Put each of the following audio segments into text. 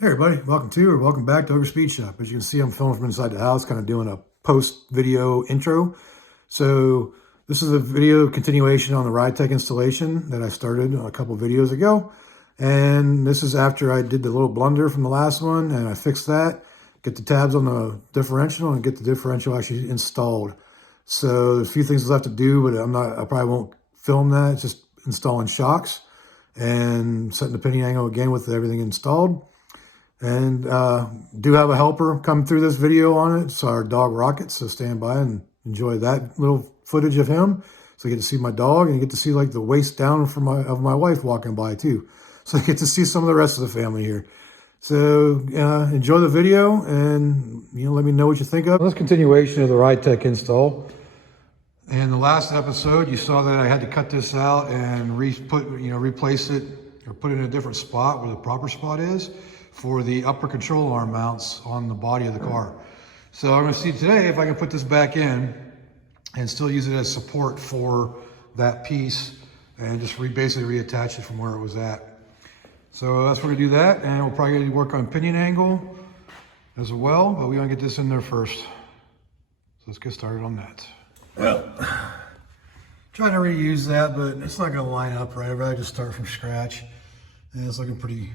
Hey everybody, welcome back to Ogre Speed Shop. As you can see, I'm filming from inside the house, kind of doing a post-video intro. So this is a video continuation on the Ridetech installation that I started a couple videos ago. And this is after I did the little blunder from the last one, and I fixed that, get the tabs on the differential, and get the differential actually installed. So there's a few things left to do, but I probably won't film that. It's just installing shocks and setting the pinion angle again with everything installed. And do have a helper come through this video on it. It's our dog Rocket, so stand by and enjoy that little footage of him. So you get to see my dog, and you get to see like the waist down of my wife walking by too. So you get to see some of the rest of the family here. So enjoy the video, and let me know what you think of. This continuation of the Ridetech install. In the last episode, you saw that I had to cut this out and replace it or put it in a different spot where the proper spot is for the upper control arm mounts on the body of the car. So I'm going to see today if I can put this back in and still use it as support for that piece and just basically reattach it from where it was at. So that's where we do that, and we'll probably work on pinion angle as well, but we want to get this in there first. So let's get started on that. Well, trying to reuse that, but it's not going to line up right. I'd rather just start from scratch, and it's looking pretty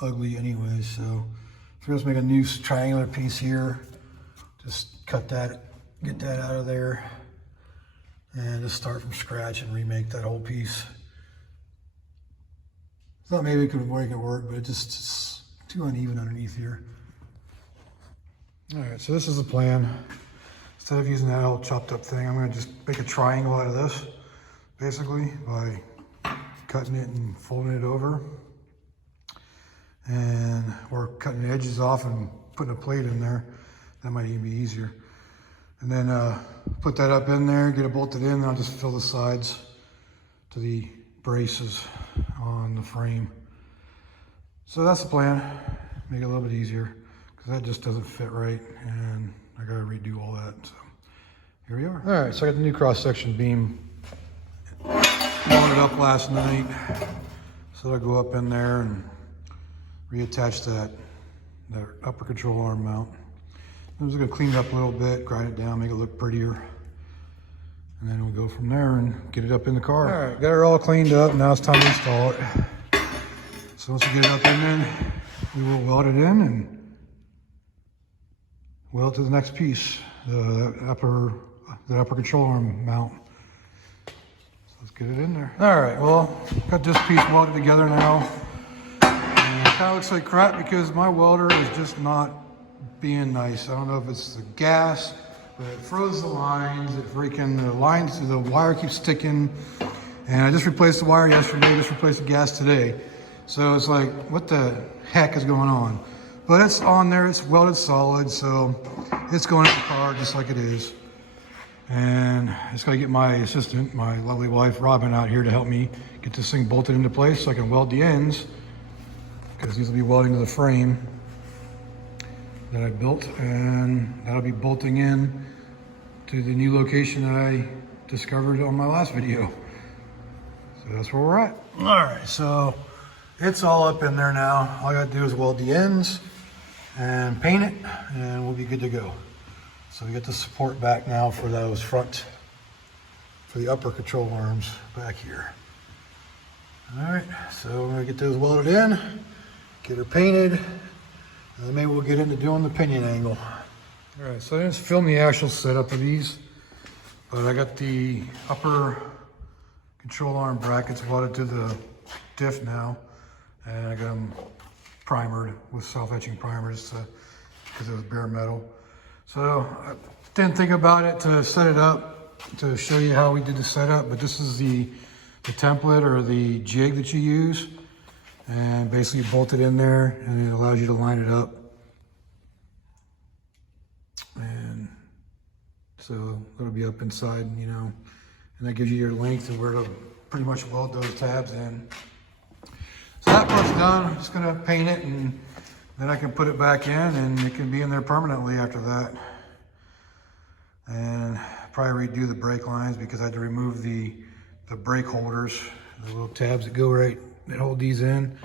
ugly anyway. So let's make a new triangular piece here. Just cut that, get that out of there, and just start from scratch and remake that whole piece. Thought maybe it could make it work, but it's too uneven underneath here. All right, so this is the plan. Instead of using that old chopped up thing, I'm going to just make a triangle out of this, basically, by cutting it and folding it over. And or cutting the edges off and putting a plate in there. That might even be easier. And then put that up in there, get it bolted in, and I'll just fill the sides to the braces on the frame. So that's the plan. Make it a little bit easier, because that just doesn't fit right, and I gotta redo all that. So here we are. All right, so I got the new cross-section beam mounted up last night. So I'll go up in there and reattach that upper control arm mount. I'm just gonna clean it up a little bit, grind it down, make it look prettier. And then we'll go from there and get it up in the car. All right, got it all cleaned up. Now it's time to install it. So once we get it up in there, we will weld it in and weld it to the next piece, the upper control arm mount. So let's get it in there. All right, well, got this piece welded together now. And it kind of looks like crap because my welder is just not being nice. I don't know if it's the gas, but it froze the lines. The wire keeps sticking. And I just replaced the wire yesterday, just replaced the gas today. So it's like, what the heck is going on? But it's on there, it's welded solid, so it's going in the car just like it is. And I just gotta get my assistant, my lovely wife, Robin, out here to help me get this thing bolted into place so I can weld the ends, because these will be welding to the frame that I built, and that'll be bolting in to the new location that I discovered on my last video. So that's where we're at. All right, so it's all up in there now. All I gotta do is weld the ends and paint it, and we'll be good to go. So we get the support back now for those for the upper control arms back here. All right, so we're gonna get those welded in, get her painted, and then maybe we'll get into doing the pinion angle. All right, so I didn't film the actual setup of these, but I got the upper control arm brackets welded to the Diff now, and I got them primered with self-etching primers because it was bare metal. So I didn't think about it to set it up to show you how we did the setup, but this is the template or the jig that you use. And basically you bolt it in there, and it allows you to line it up. And so it'll be up inside, and that gives you your length and where to pretty much weld those tabs in. So that part's done. I'm just gonna paint it, and then I can put it back in, and it can be in there permanently after that. And probably redo the brake lines because I had to remove the brake holders, the little tabs that go right that hold these in.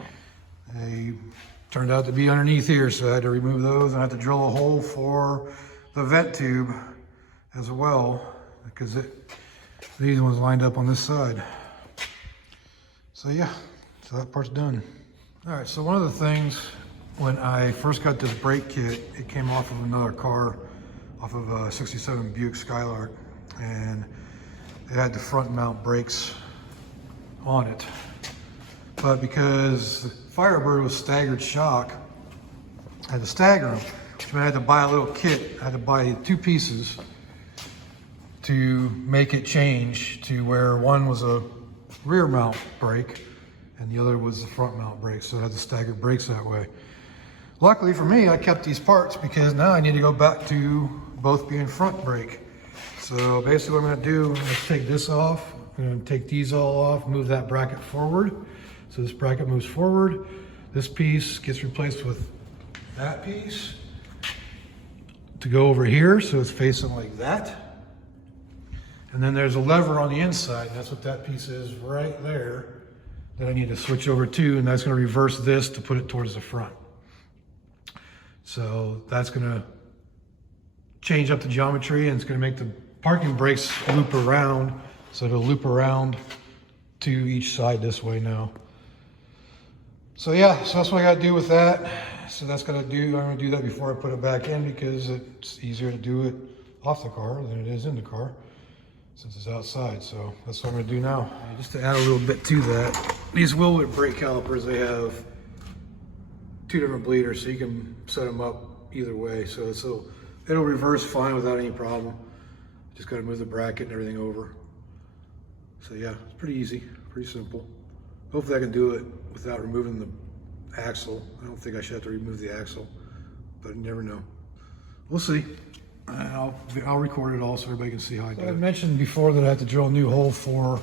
They turned out to be underneath here, so I had to remove those, and I had to drill a hole for the vent tube as well, because these ones lined up on this side. So yeah, so that part's done. All right, so one of the things when I first got this brake kit, it came off of another car, off of a 67 Buick Skylark, and it had the front mount brakes on it. But because the Firebird was staggered shock, I had to stagger them, which meant I had to buy a little kit. I had to buy 2 pieces to make it change to where one was a rear mount brake and the other was the front mount brake, so I had to stagger brakes that way. Luckily for me, I kept these parts because now I need to go back to both being front brake. So basically what I'm gonna do is take this off, I'm gonna take these all off, move that bracket forward. So this bracket moves forward, this piece gets replaced with that piece to go over here, so it's facing like that. And then there's a lever on the inside, and that's what that piece is right there that I need to switch over to, and that's gonna reverse this to put it towards the front. So that's gonna change up the geometry, and it's gonna make the parking brakes loop around, so it'll loop around to each side this way now. So yeah, so that's what I gotta do with that. So that's I'm gonna do that before I put it back in, because it's easier to do it off the car than it is in the car, since it's outside. So that's what I'm gonna do now. Just to add a little bit to that, these Wilwood brake calipers, they have 2 different bleeders, so you can set them up either way. So it'll reverse fine without any problem. Just gotta move the bracket and everything over. So yeah, it's pretty easy, pretty simple. Hopefully I can do it without removing the axle. I don't think I should have to remove the axle, but you never know. We'll see. I'll record it all so everybody can see how I do it. I mentioned before that I had to drill a new hole for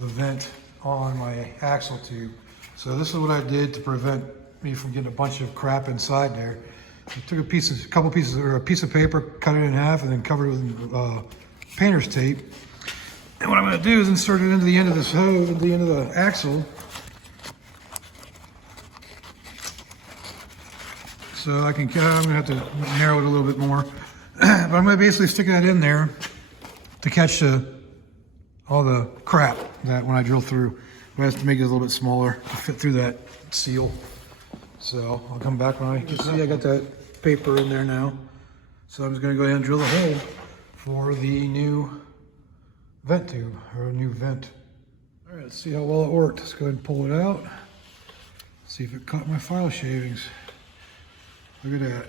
the vent on my axle tube. So this is what I did to prevent me from getting a bunch of crap inside there. I took a piece of paper, cut it in half, and then covered it with painter's tape. And what I'm going to do is insert it into the end of this hose, at the end of the axle. So I'm going to have to narrow it a little bit more. But I'm going to basically stick that in there to catch all the crap that when I drill through. I have to make it a little bit smaller to fit through that seal. So I'll come back when I can see I got that paper in there now. So I'm just going to go ahead and drill a hole for the new vent tube, or a new vent. All right, let's see how well it worked. Let's go ahead and pull it out. See if it caught my file shavings. Look at that.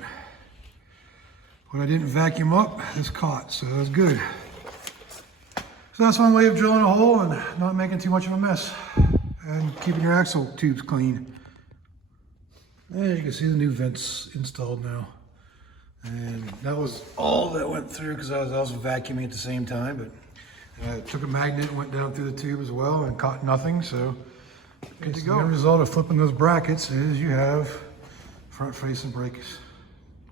When I didn't vacuum up, it's caught, so that's good. So that's one way of drilling a hole and not making too much of a mess, and keeping your axle tubes clean. And you can see the new vents installed now. And that was all that went through, because I was also vacuuming at the same time, but I took a magnet and went down through the tube as well and caught nothing, so good to go. The result of flipping those brackets is you have front facing brake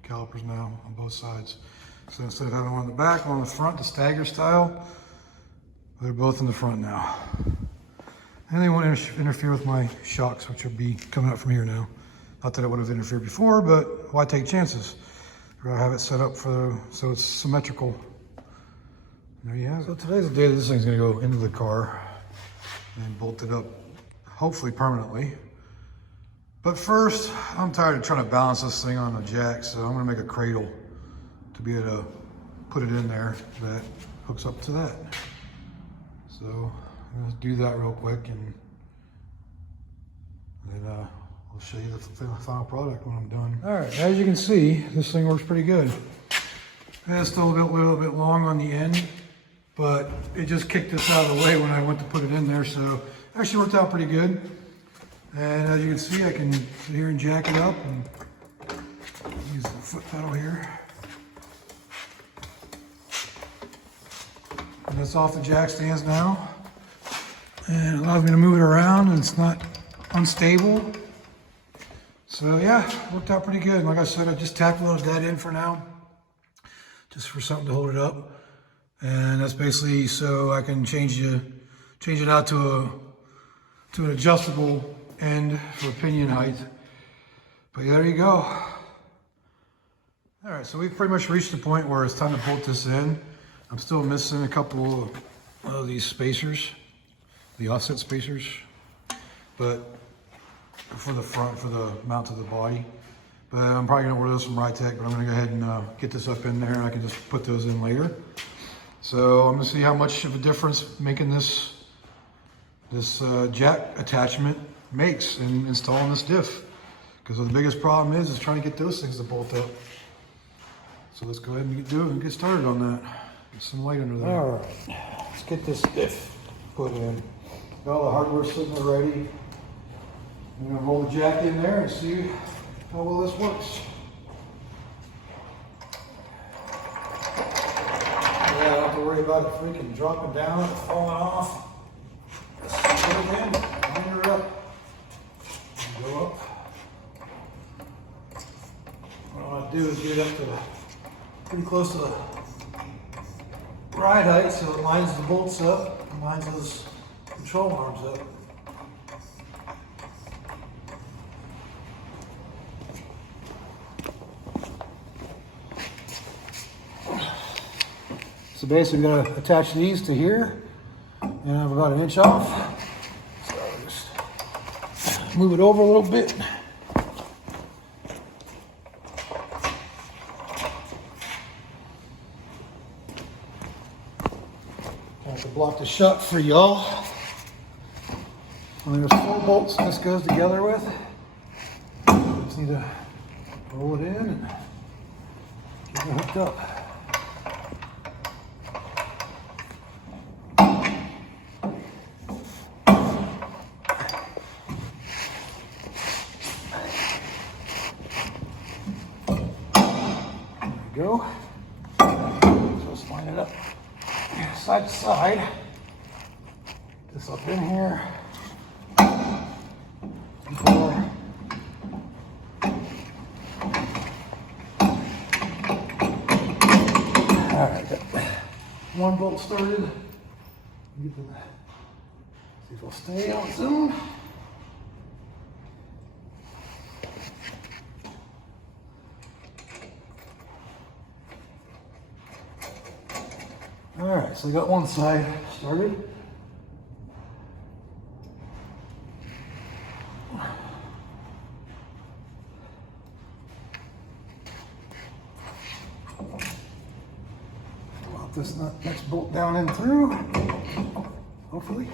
calipers now on both sides. So instead of having one in the back, one in the front, the stagger style, they're both in the front now. And they won't interfere with my shocks, which will be coming up from here now. Not that it would have interfered before, but why take chances? I have it set up so it's symmetrical. There you have it. So today's the day that this thing's gonna go into the car and bolt it up, hopefully permanently. But first, I'm tired of trying to balance this thing on a jack, so I'm gonna make a cradle to be able to put it in there that hooks up to that. So I'm gonna do that real quick, and then I'll show you the final product when I'm done. All right, as you can see, this thing works pretty good. It's still a little bit long on the end, but it just kicked this out of the way when I went to put it in there, so it actually worked out pretty good. And as you can see, I can sit here and jack it up and use the foot pedal here. And it's off the jack stands now. And it allows me to move it around, and it's not unstable. So yeah, worked out pretty good. Like I said, I just tack welded that in for now, just for something to hold it up. And that's basically so I can change it out to an adjustable end for pinion height. But yeah, there you go. All right, so we've pretty much reached the point where it's time to bolt this in. I'm still missing a couple of these spacers, the offset spacers, but for the front, for the mount to the body. But I'm probably gonna order those from Ridetech, but I'm gonna go ahead and get this up in there and I can just put those in later. So I'm gonna see how much of a difference making this jack attachment makes in installing this diff. Because the biggest problem is trying to get those things to bolt up. So let's go ahead and get started on that. Get some light under there. All right, let's get this diff put in. Got all the hardware sitting there ready. I'm gonna roll the jack in there and see how well this works. Yeah, I don't have to worry about it freaking dropping down and falling off. Let's put it in, line her up, and go up. What I want to do is get it up to pretty close to the ride height so it lines the bolts up and lines those control arms up. So basically I'm going to attach these to here and I'm about an inch off. So I'll just move it over a little bit. I have to block the shot for y'all. And there's 4 bolts this goes together with. Just need to roll it in and get it hooked up. Go. So let's line it up side to side. Get this up in here. All right, got one bolt started. See if it'll stay on its own. All right, so I got one side started. Drop this next bolt down and through, hopefully.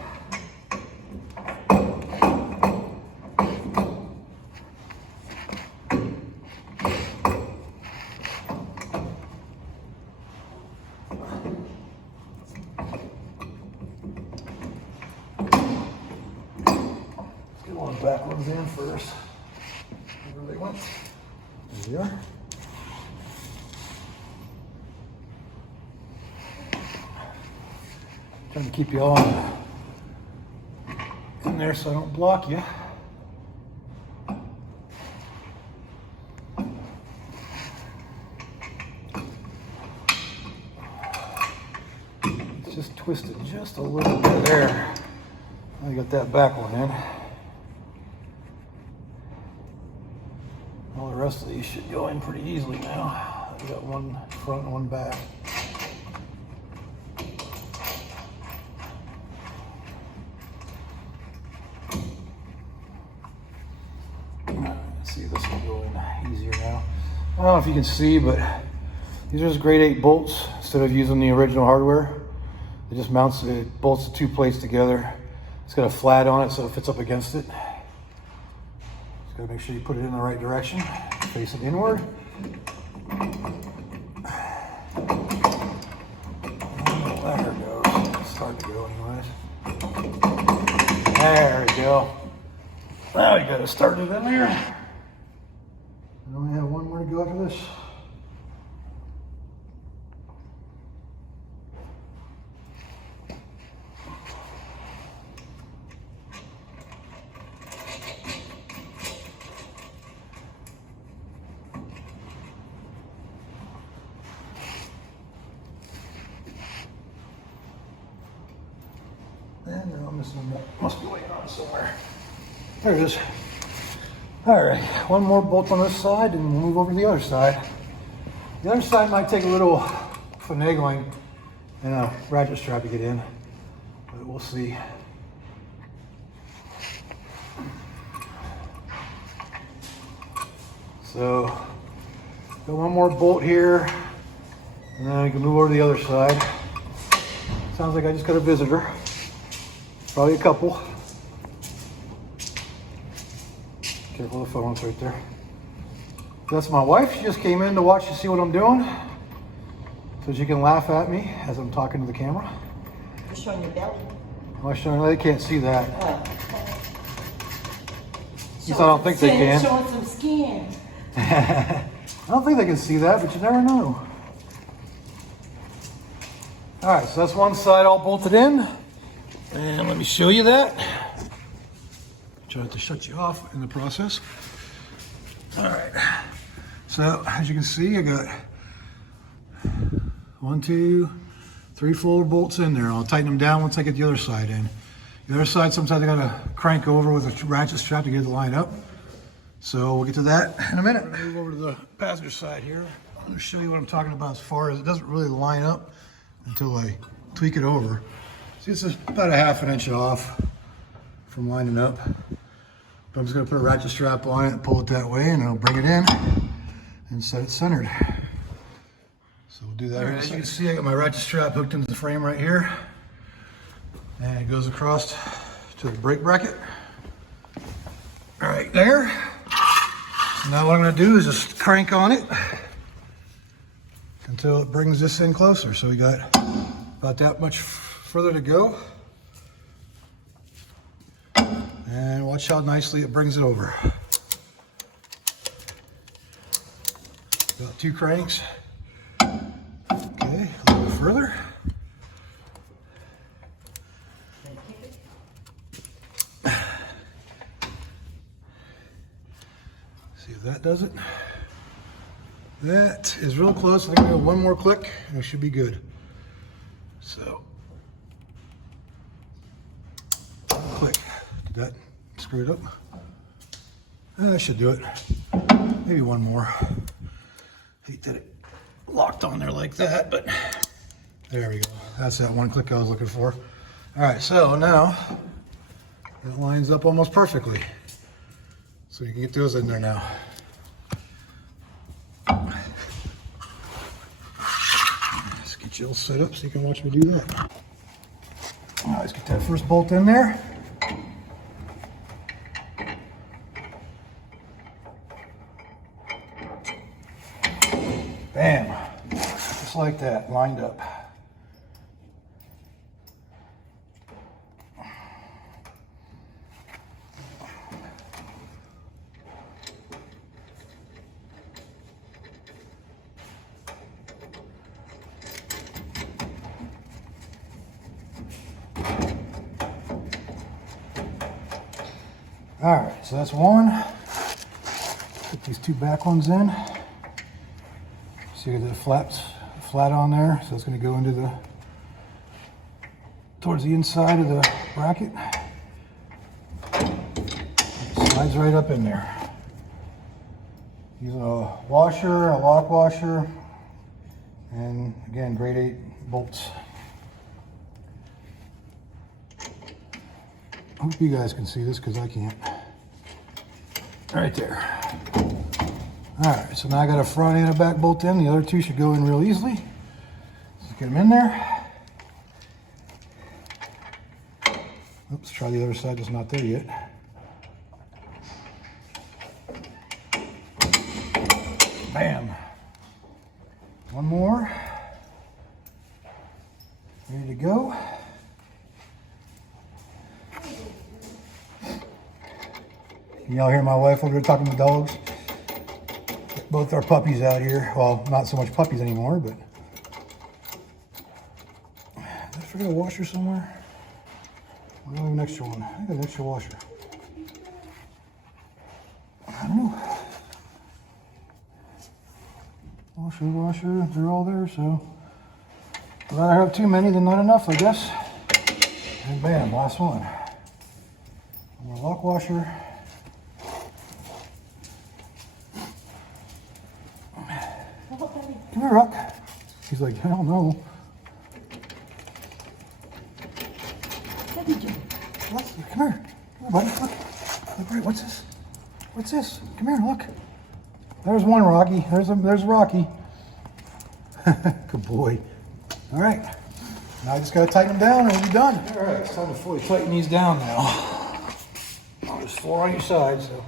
Back ones in first. Where they went. There we are. Trying to keep you all in there so I don't block you. It's just twisted just a little bit there. I got that back one in. All the rest of these should go in pretty easily now. I've got one front and one back. Let's see if this will go in easier now. I don't know if you can see, but these are just grade 8 bolts instead of using the original hardware. It just mounts, it bolts the 2 plates together. It's got a flat on it so it fits up against it. Gotta make sure you put it in the right direction, face it inward. There it goes. It's starting to go anyways. There we go. Now you got it started in there. I only have one more to go after this. And now I'm missing one. Must be waiting on somewhere. There it is. All right, one more bolt on this side and we'll move over to the other side. The other side might take a little finagling and a ratchet strap to get in, but we'll see. So, got one more bolt here, and then I can move over to the other side. Sounds like I just got a visitor. Probably a couple. Careful, the phone's right there. That's my wife. She just came in to watch to see what I'm doing, so she can laugh at me as I'm talking to the camera. You're showing your belly. Am I showing? They can't see that. Yes, I don't think they can. Showing some skin. I don't think they can see that, but you never know. All right, so that's one side all bolted in. And let me show you that. Try to shut you off in the process. All right. So as you can see, I got 1, 2, 3 full bolts in there. I'll tighten them down once I get the other side in. The other side, sometimes I gotta crank over with a ratchet strap to get it to line up. So we'll get to that in a minute. Move over to the passenger side here. I'm gonna show you what I'm talking about as far as it doesn't really line up until I tweak it over. See, it's about a ½ inch off from lining up. But I'm just gonna put a ratchet strap on it and pull it that way, and I'll bring it in and set it centered. So we'll do that here. As you can see, I got my ratchet strap hooked into the frame right here. And it goes across to the brake bracket. Right there. So now what I'm gonna do is just crank on it until it brings this in closer. So we got about that much further to go. And watch how nicely it brings it over. About 2 cranks. Okay, a little bit further. See if that does it. That is real close. I think we'll go one more click and it should be good. So, click. Did that screw it up? That should do it. Maybe one more. Hate that it locked on there like that, but there we go. That's that one click I was looking for. All right, so now it lines up almost perfectly. So you can get those in there now. Let's get you all set up so you can watch me do that. All right, let's get that first bolt in there. Bam, just like that, lined up. All right, so that's one. Put these 2 back ones in. So you got the flat on there, so it's going to go into towards the inside of the bracket. It slides right up in there. Use a washer, a lock washer, and again, grade 8 bolts. Hope you guys can see this because I can't. Right there. All right, so now I got a front and a back bolt in. The other 2 should go in real easily. Let's get them in there. Oops, try the other side, it's not there yet. Bam. One more. Ready to go. Y'all hear my wife over there talking to dogs? Both our puppies out here. Well, not so much puppies anymore, but. Did I forget a washer somewhere? I don't have an extra one. I got an extra washer. I don't know. Washer, they're all there, so. I'd rather have too many than not enough, I guess. And bam, last one. One more lock washer. Oh, baby. Come here, Rock. He's like, I don't know. Baby Joe. Come here. Come here, buddy. Look. Look, right. What's this? What's this? Come here, look. There's one Rocky. There's Rocky. Good boy. All right. Now I just got to tighten them down and we'll be done. All right, it's time to fully tighten these down now. There's 4 on each side, so.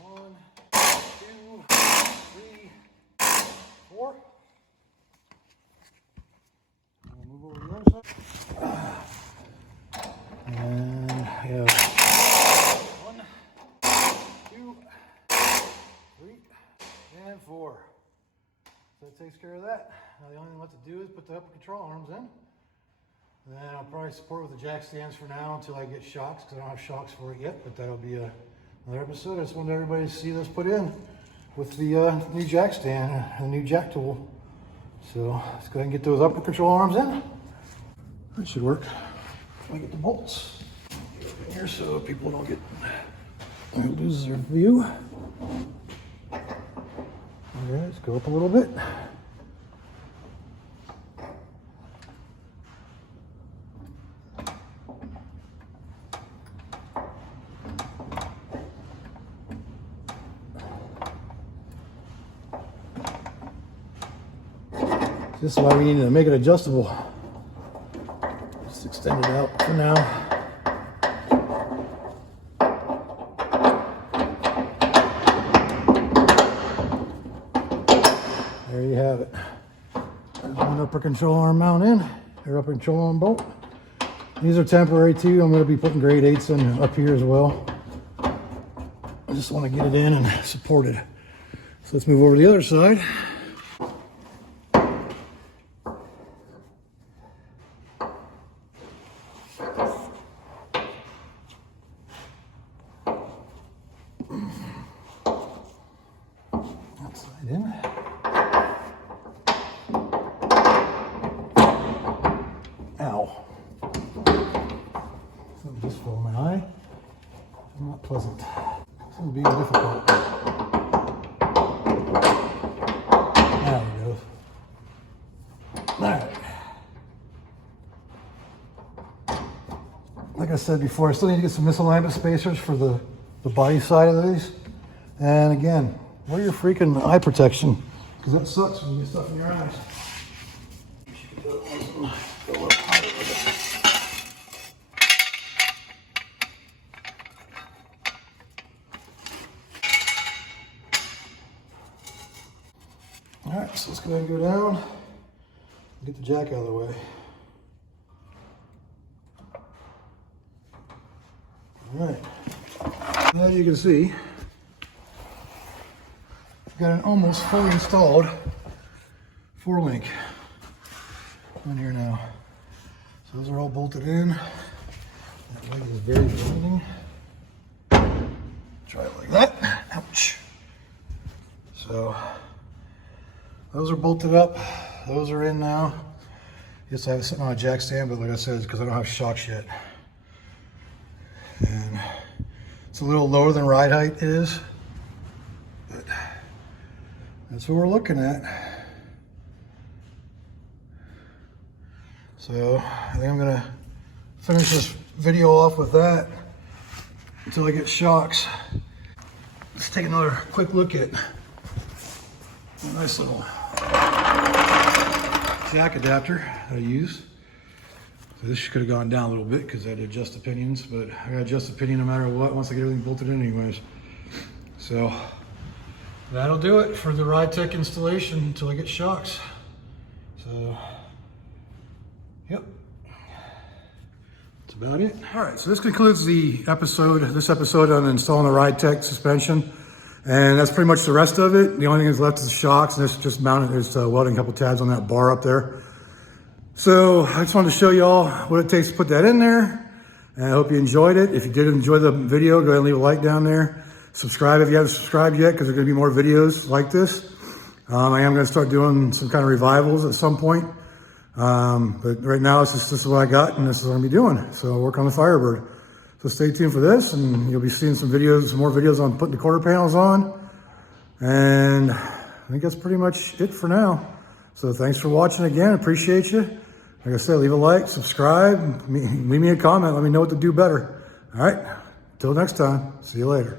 1, 2, 3, 4. We'll move over to the other side. And I have 1, 2, 3, and 4. So that takes care of that. Now the only thing left to do is put the upper control arms in. And then I'll probably support with the jack stands for now until I get shocks, because I don't have shocks for it yet, but that'll be another episode. I just wanted everybody to see this put in with the new jack stand and the new jack tool. So let's go ahead and get those upper control arms in. That should work. Let me get the bolts here so people don't lose their view. All right, let's go up a little bit. This is why we need to make it adjustable. Just extend it out for now. There you have it. There's one upper control arm mount in. Their upper control arm bolt. These are temporary too. I'm going to be putting grade 8s in up here as well. I just want to get it in and support it. So let's move over to the other side. Outside in. Ow. Something just fell in my eye. Not pleasant. This is being difficult. There we go. Alright. Like I said before, I still need to get some misalignment spacers for the body side of these. And again, wear your freaking eye protection, because that sucks when you get stuff in your eyes. Alright, so let's go ahead and go down and get the jack out of the way. Alright, now you can see I've got an almost fully installed 4-link on here now. So those are all bolted in. That leg is very bending. Try it like that. Ouch. So those are bolted up. Those are in now. Yes, I have it sitting on a jack stand, but like I said, it's because I don't have shocks yet. And it's a little lower than ride height is, but that's what we're looking at. So I think I'm gonna finish this video off with that until I get shocks. Let's take another quick look at a nice little jack adapter that I use. So this could have gone down a little bit because I had to adjust the pinions, but I gotta adjust the pinion no matter what once I get everything bolted in anyways. So that'll do it for the Ridetech installation until I get shocks. So, yep. That's about it. All right, so this concludes this episode on installing the Ridetech suspension. And that's pretty much the rest of it. The only thing that's left is the shocks, and it's just mounted. There's welding a couple tabs on that bar up there. So I just wanted to show you all what it takes to put that in there. And I hope you enjoyed it. If you did enjoy the video, go ahead and leave a like down there. Subscribe if you haven't subscribed yet, because there's going to be more videos like this. I am going to start doing some kind of revivals at some point. But right now, this is what I got, and this is what I'm going to be doing. So I'll work on the Firebird. So stay tuned for this, and you'll be seeing some more videos on putting the quarter panels on. And I think that's pretty much it for now. So thanks for watching again. Appreciate you. Like I said, leave a like, subscribe, leave me a comment. Let me know what to do better. All right. Till next time. See you later.